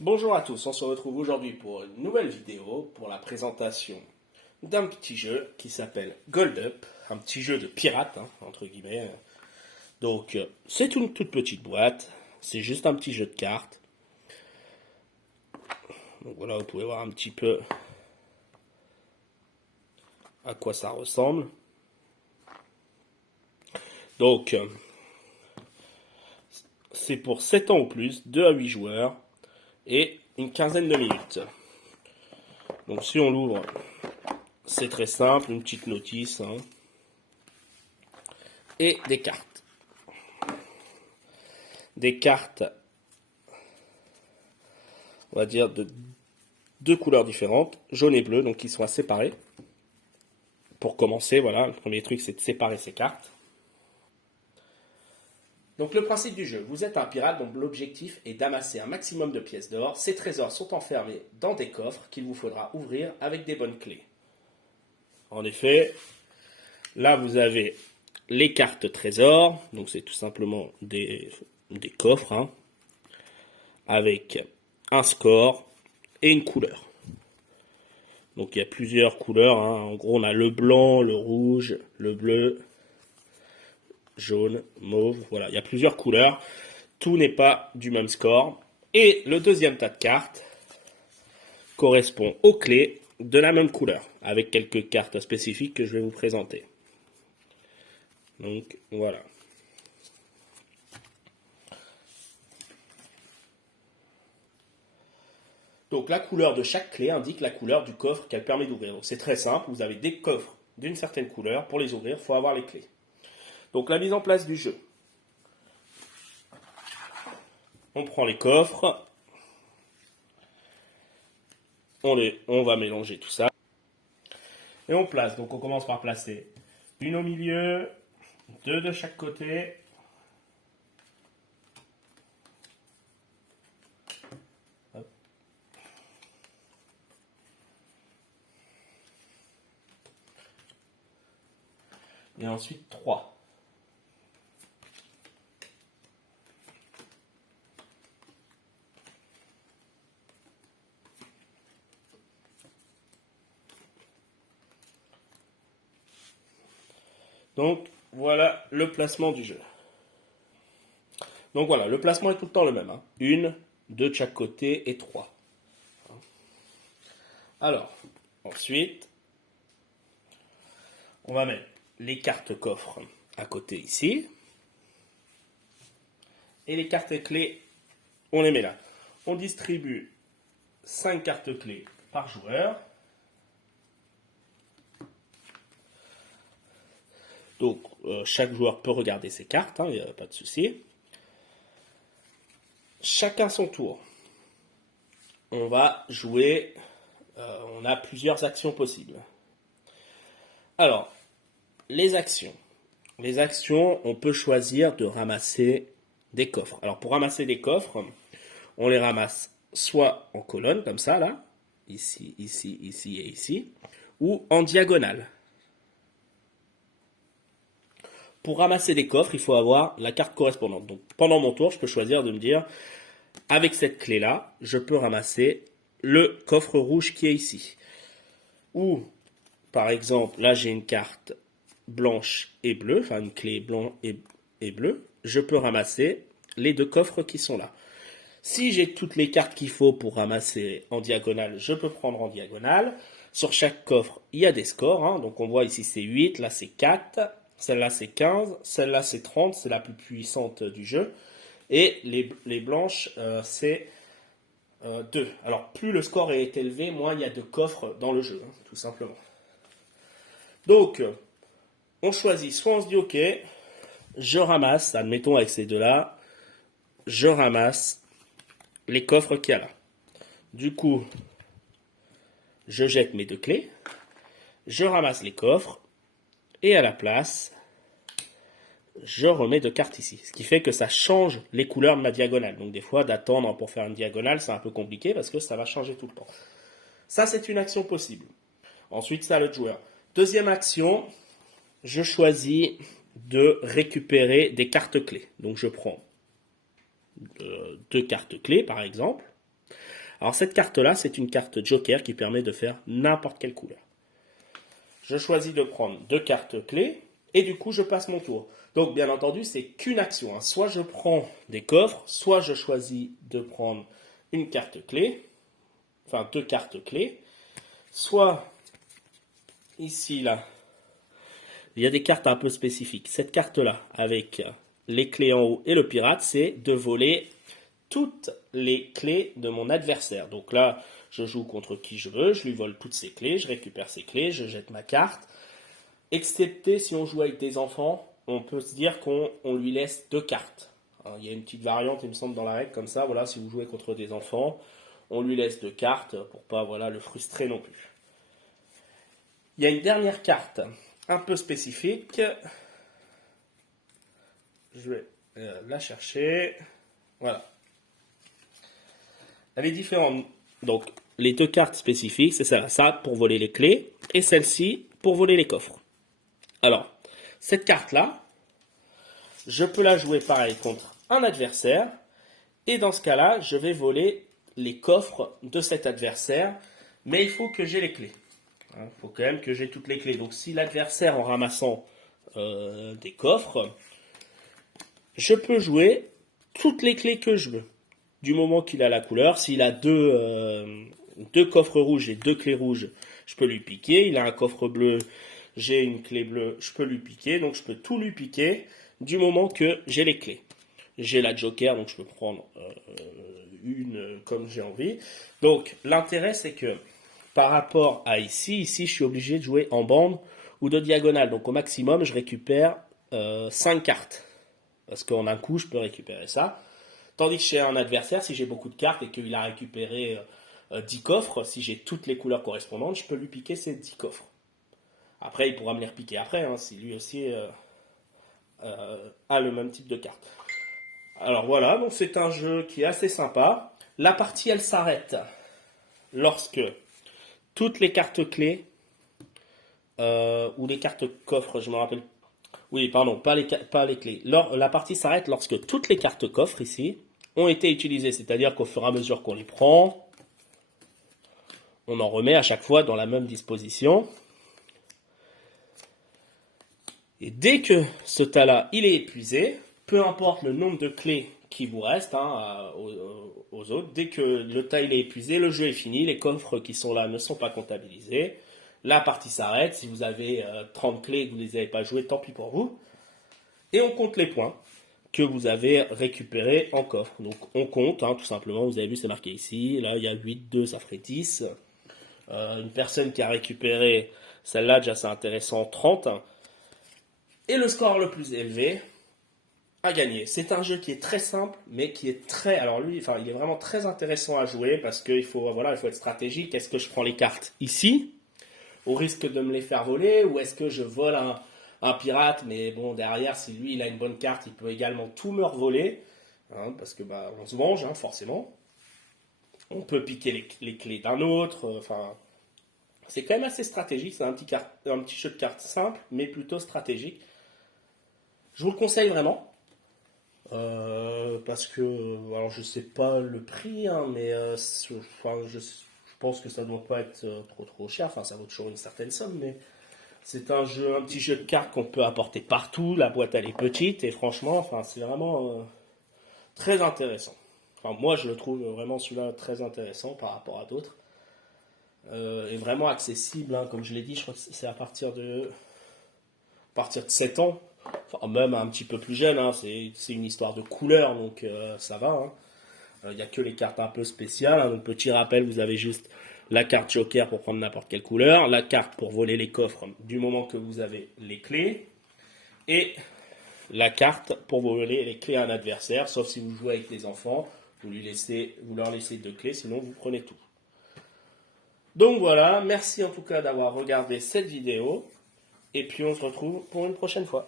Bonjour à tous, on se retrouve aujourd'hui pour une nouvelle vidéo pour la présentation d'un petit jeu qui s'appelle Gold Up, un petit jeu de pirate, entre guillemets. Donc c'est une toute petite boîte, c'est juste un petit jeu de cartes. Donc voilà, vous pouvez voir un petit peu à quoi ça ressemble. Donc c'est pour 7 ans ou plus, 2 à 8 joueurs et une quinzaine de minutes. Donc si on l'ouvre, c'est très simple, une petite notice et des cartes. Des cartes, on va dire, de deux couleurs différentes, jaune et bleu, donc qui sont à séparer. Pour commencer, voilà, le premier truc c'est de séparer ces cartes. Donc le principe du jeu, vous êtes un pirate dont l'objectif est d'amasser un maximum de pièces d'or. Ces trésors sont enfermés dans des coffres qu'il vous faudra ouvrir avec des bonnes clés. En effet, là vous avez les cartes trésors, donc c'est tout simplement des coffres, avec un score et une couleur. Donc il y a plusieurs couleurs, en gros on a le blanc, le rouge, le bleu, jaune, mauve, voilà, il y a plusieurs couleurs, tout n'est pas du même score. Et le deuxième tas de cartes correspond aux clés de la même couleur, avec quelques cartes spécifiques que je vais vous présenter. Donc voilà. Donc la couleur de chaque clé indique la couleur du coffre qu'elle permet d'ouvrir. Donc c'est très simple, vous avez des coffres d'une certaine couleur, pour les ouvrir, il faut avoir les clés. Donc la mise en place du jeu. On prend les coffres, on va mélanger tout ça, et on place. Donc on commence par placer une au milieu, deux de chaque côté. Hop. Et ensuite 3. Donc voilà le placement du jeu. Donc voilà, le placement est tout le temps le même. Une, deux de chaque côté et 3. Alors, ensuite, on va mettre les cartes coffres à côté ici. Et les cartes clés, on les met là. On distribue 5 cartes clés par joueur. Donc, chaque joueur peut regarder ses cartes, il n'y a pas de souci. Chacun son tour. On va jouer, on a plusieurs actions possibles. Alors, les actions. Les actions, on peut choisir de ramasser des coffres. Alors, pour ramasser des coffres, on les ramasse soit en colonne, comme ça, là, ici, ici, ici et ici, ou en diagonale. Pour ramasser des coffres, il faut avoir la carte correspondante. Donc, pendant mon tour, je peux choisir de me dire, avec cette clé-là, je peux ramasser le coffre rouge qui est ici. Ou, par exemple, là, j'ai une carte blanche et bleue, enfin une clé blanc et bleu. Je peux ramasser les deux coffres qui sont là. Si j'ai toutes les cartes qu'il faut pour ramasser en diagonale, je peux prendre en diagonale. Sur chaque coffre, il y a des scores. Donc on voit ici c'est 8, là c'est 4, celle-là c'est 15, celle-là c'est 30, c'est la plus puissante du jeu. Et les blanches, c'est 2. Alors plus le score est élevé, moins il y a de coffres dans le jeu, tout simplement. Donc, on choisit, soit on se dit ok, je ramasse, admettons avec ces deux-là, je ramasse les coffres qu'il y a là. Du coup, je jette mes deux clés, je ramasse les coffres, et à la place, je remets deux cartes ici. Ce qui fait que ça change les couleurs de ma diagonale. Donc des fois, d'attendre pour faire une diagonale, c'est un peu compliqué parce que ça va changer tout le temps. Ça, c'est une action possible. Ensuite, c'est à l'autre joueur. Deuxième action, je choisis de récupérer des cartes clés. Donc je prends deux cartes clés, par exemple. Alors cette carte-là, c'est une carte joker qui permet de faire n'importe quelle couleur. Je choisis de prendre 2 cartes clés et du coup je passe mon tour. Donc bien entendu, c'est qu'une action, hein. Soit je prends des coffres, soit je choisis de prendre une carte clé, enfin 2 cartes clés, soit ici là, il y a des cartes un peu spécifiques. Cette carte-là, avec les clés en haut et le pirate, c'est de voler toutes les clés de mon adversaire. Donc là, je joue contre qui je veux, je lui vole toutes ses clés, je récupère ses clés, je jette ma carte. Excepté si on joue avec des enfants, on peut se dire qu'on lui laisse 2 cartes. Alors, il y a une petite variante, il me semble, dans la règle, comme ça. Voilà, si vous jouez contre des enfants, on lui laisse 2 cartes pour pas le frustrer non plus. Il y a une dernière carte un peu spécifique. Je vais la chercher. Voilà. Elle est différente. Donc, les 2 cartes spécifiques, c'est ça pour voler les clés, et celle-ci pour voler les coffres. Alors, cette carte-là, je peux la jouer pareil contre un adversaire, et dans ce cas-là, je vais voler les coffres de cet adversaire, mais il faut que j'ai les clés. Il faut quand même que j'ai toutes les clés. Donc, si l'adversaire, en ramassant des coffres, je peux jouer toutes les clés que je veux. Du moment qu'il a la couleur, s'il a deux coffres rouges et 2 clés rouges, je peux lui piquer. Il a un coffre bleu, j'ai une clé bleue, je peux lui piquer. Donc je peux tout lui piquer du moment que j'ai les clés. J'ai la joker, donc je peux prendre une comme j'ai envie. Donc l'intérêt, c'est que par rapport à ici, je suis obligé de jouer en bande ou de diagonale. Donc au maximum, je récupère 5 cartes. Parce qu'en un coup, je peux récupérer ça. Tandis que chez un adversaire, si j'ai beaucoup de cartes et qu'il a récupéré 10 coffres, si j'ai toutes les couleurs correspondantes, je peux lui piquer ces 10 coffres. Après, il pourra me les repiquer après, hein, si lui aussi a le même type de carte. Alors voilà, donc c'est un jeu qui est assez sympa. La partie, elle s'arrête lorsque toutes les cartes clés, ou les cartes coffres, je me rappelle. Oui, pardon, pas les clés. La partie s'arrête lorsque toutes les cartes coffres ici ont été utilisées. C'est-à-dire qu'au fur et à mesure qu'on les prend, on en remet à chaque fois dans la même disposition. Et dès que ce tas-là, il est épuisé, peu importe le nombre de clés qui vous restent aux autres, dès que le tas il est épuisé, le jeu est fini, les coffres qui sont là ne sont pas comptabilisés. La partie s'arrête. Si vous avez 30 clés et que vous ne les avez pas jouées, tant pis pour vous. Et on compte les points que vous avez récupérés en coffre. Donc on compte, tout simplement, vous avez vu c'est marqué ici, là il y a 8, 2, ça ferait 10. Une personne qui a récupéré celle-là, déjà c'est intéressant, 30. Et le score le plus élevé a gagné. C'est un jeu qui est très simple, mais qui est très... Alors lui, il est vraiment très intéressant à jouer parce qu'il faut, il faut être stratégique. Est-ce que je prends les cartes ici, au risque de me les faire voler, ou est-ce que je vole un pirate, mais bon, derrière, si lui, il a une bonne carte, il peut également tout me revoler, parce que on se venge, forcément. On peut piquer les clés d'un autre, c'est quand même assez stratégique, c'est un petit jeu de cartes simple, mais plutôt stratégique. Je vous le conseille vraiment, parce que, alors je sais pas le prix, mais je pense que ça ne doit pas être trop cher, ça vaut toujours une certaine somme, mais... C'est un petit jeu de cartes qu'on peut apporter partout. La boîte, elle est petite et franchement, c'est vraiment très intéressant. Moi, je le trouve vraiment celui-là très intéressant par rapport à d'autres. Et vraiment accessible, comme je l'ai dit, je crois que c'est à partir de 7 ans. Même un petit peu plus jeune, c'est une histoire de couleur, donc ça va. Il n'y a que les cartes un peu spéciales. Donc, petit rappel, vous avez juste la carte joker pour prendre n'importe quelle couleur, la carte pour voler les coffres du moment que vous avez les clés, et la carte pour voler les clés à un adversaire, sauf si vous jouez avec les enfants, vous leur laissez 2 clés, sinon vous prenez tout. Donc voilà, merci en tout cas d'avoir regardé cette vidéo, et puis on se retrouve pour une prochaine fois.